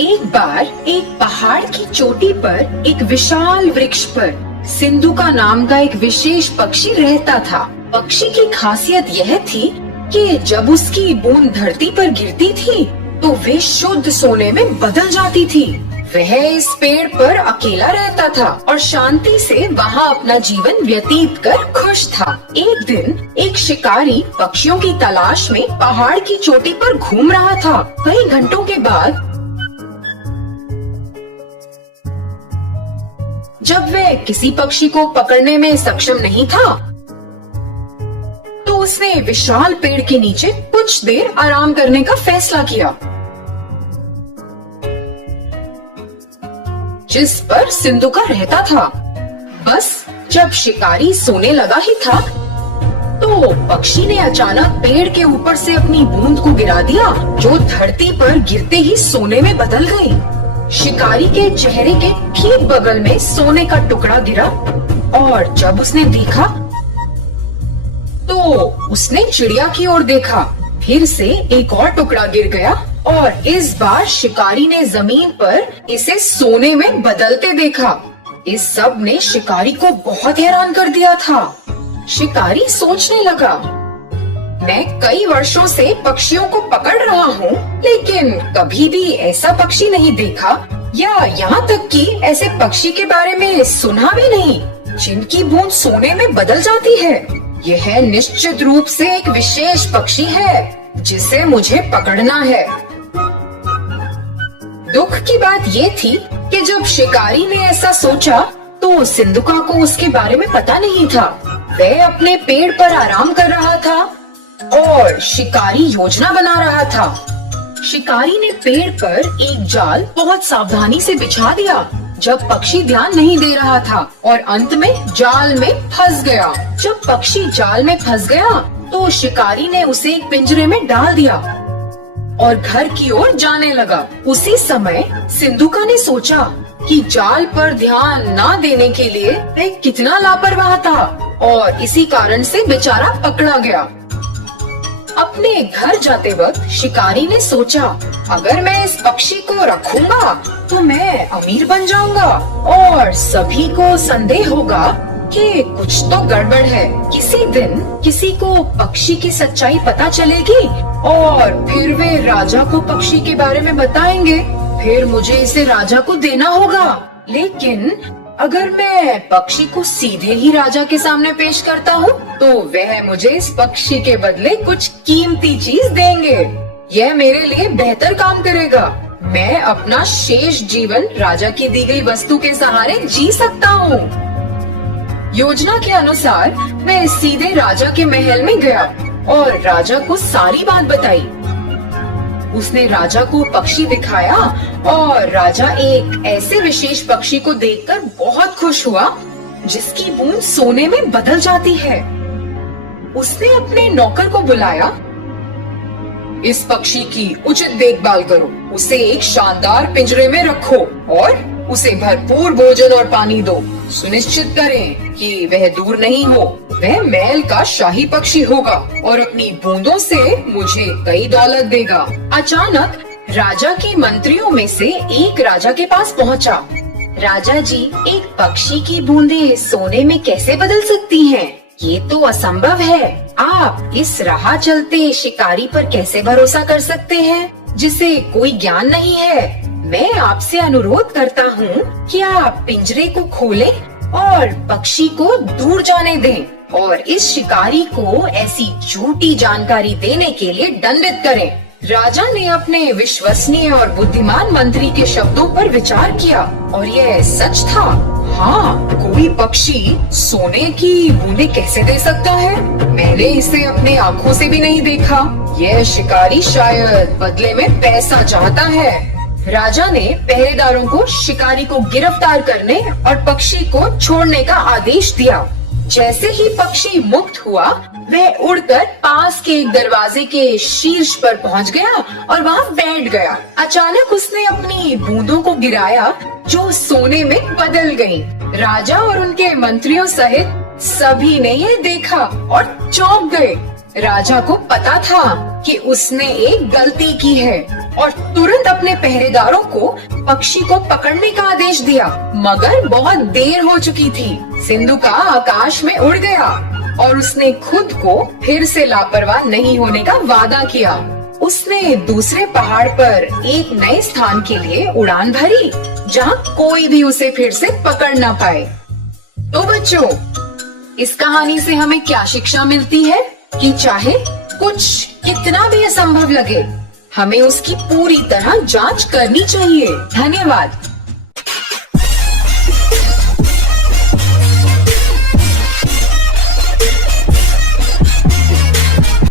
एक बार एक पहाड़ की चोटी पर एक विशाल वृक्ष पर सिंधु का नाम का एक विशेष पक्षी रहता था। पक्षी की खासियत यह थी कि जब उसकी बूंद धरती पर गिरती थी तो वे शुद्ध सोने में बदल जाती थी। वह इस पेड़ पर अकेला रहता था और शांति से वहाँ अपना जीवन व्यतीत कर खुश था। एक दिन एक शिकारी पक्षियों की तलाश में पहाड़ की चोटी पर घूम रहा था। कई घंटों के बाद जब वह किसी पक्षी को पकड़ने में सक्षम नहीं था तो उसने विशाल पेड़ के नीचे कुछ देर आराम करने का फैसला किया, जिस पर सिंधु का रहता था। बस जब शिकारी सोने लगा ही था तो पक्षी ने अचानक पेड़ के ऊपर से अपनी बूंद को गिरा दिया, जो धरती पर गिरते ही सोने में बदल गई। शिकारी के चेहरे के ठीक बगल में सोने का टुकड़ा गिरा और जब उसने देखा तो उसने चिड़िया की ओर देखा। फिर से एक और टुकड़ा गिर गया और इस बार शिकारी ने जमीन पर इसे सोने में बदलते देखा। इस सब ने शिकारी को बहुत हैरान कर दिया था। शिकारी सोचने लगा, मैं कई वर्षों से पक्षियों को पकड़ रहा हूँ, लेकिन कभी भी ऐसा पक्षी नहीं देखा या यहाँ तक कि ऐसे पक्षी के बारे में सुना भी नहीं जिनकी बूंद सोने में बदल जाती है। यह निश्चित रूप से एक विशेष पक्षी है जिसे मुझे पकड़ना है। दुख की बात ये थी कि जब शिकारी ने ऐसा सोचा तो सिंधुका को उसके बारे में पता नहीं था। वह अपने पेड़ पर आराम कर रहा था और शिकारी योजना बना रहा था। शिकारी ने पेड़ पर एक जाल बहुत सावधानी से बिछा दिया जब पक्षी ध्यान नहीं दे रहा था और अंत में जाल में फंस गया। जब पक्षी जाल में फंस गया तो शिकारी ने उसे एक पिंजरे में डाल दिया और घर की ओर जाने लगा। उसी समय सिंधुका ने सोचा कि जाल पर ध्यान न देने के लिए वह कितना लापरवाह था और इसी कारण से बेचारा पकड़ा गया। अपने घर जाते वक्त शिकारी ने सोचा, अगर मैं इस पक्षी को रखूंगा तो मैं अमीर बन जाऊंगा और सभी को संदेह होगा कि कुछ तो गड़बड़ है। किसी दिन किसी को पक्षी की सच्चाई पता चलेगी और फिर वे राजा को पक्षी के बारे में बताएंगे। फिर मुझे इसे राजा को देना होगा। लेकिन अगर मैं पक्षी को सीधे ही राजा के सामने पेश करता हूँ तो वह मुझे इस पक्षी के बदले कुछ कीमती चीज देंगे। यह मेरे लिए बेहतर काम करेगा। मैं अपना शेष जीवन राजा की दी गई वस्तु के सहारे जी सकता हूँ। योजना के अनुसार मैं सीधे राजा के महल में गया और राजा को सारी बात बताई। उसने राजा को पक्षी दिखाया और राजा एक ऐसे विशेष पक्षी को देखकर बहुत खुश हुआ जिसकी बूंद सोने में बदल जाती है। उसने अपने नौकर को बुलाया, इस पक्षी की उचित देखभाल करो, उसे एक शानदार पिंजरे में रखो और उसे भरपूर भोजन और पानी दो। सुनिश्चित करें कि वह दूर नहीं हो। वह महल का शाही पक्षी होगा और अपनी बूंदों से मुझे कई दौलत देगा। अचानक राजा के मंत्रियों में से एक राजा के पास पहुंचा। राजा जी, एक पक्षी की बूंदें सोने में कैसे बदल सकती हैं? ये तो असंभव है। आप इस राह चलते शिकारी पर कैसे भरोसा कर सकते हैं जिसे कोई ज्ञान नहीं है? मैं आपसे अनुरोध करता हूँ कि आप पिंजरे को खोलें और पक्षी को दूर जाने दें और इस शिकारी को ऐसी झूठी जानकारी देने के लिए दंडित करें। राजा ने अपने विश्वसनीय और बुद्धिमान मंत्री के शब्दों पर विचार किया और यह सच था। हाँ, कोई पक्षी सोने की बूंदें कैसे दे सकता है? मैंने इसे अपने आँखों से भी नहीं देखा। यह शिकारी शायद बदले में पैसा चाहता है। राजा ने पहरेदारों को शिकारी को गिरफ्तार करने और पक्षी को छोड़ने का आदेश दिया। जैसे ही पक्षी मुक्त हुआ, वह उड़कर पास के एक दरवाजे के शीर्ष पर पहुंच गया और वहां बैठ गया। अचानक उसने अपनी बूंदों को गिराया जो सोने में बदल गईं। राजा और उनके मंत्रियों सहित सभी ने यह देखा और चौंक गए। राजा को पता था कि उसने एक गलती की है। और तुरंत अपने पहरेदारों को पक्षी को पकड़ने का आदेश दिया। मगर बहुत देर हो चुकी थी। सिंधुका आकाश में उड़ गया और उसने खुद को फिर से लापरवाह नहीं होने का वादा किया। उसने दूसरे पहाड़ पर एक नए स्थान के लिए उड़ान भरी, जहाँ कोई भी उसे फिर से पकड़ ना पाए। तो बच्चों, इस कहानी से हमें क्या शिक्षा मिलती है कि चाहे कुछ कितना भी असंभव लगे, हमें उसकी पूरी तरह जांच करनी चाहिए। धन्यवाद।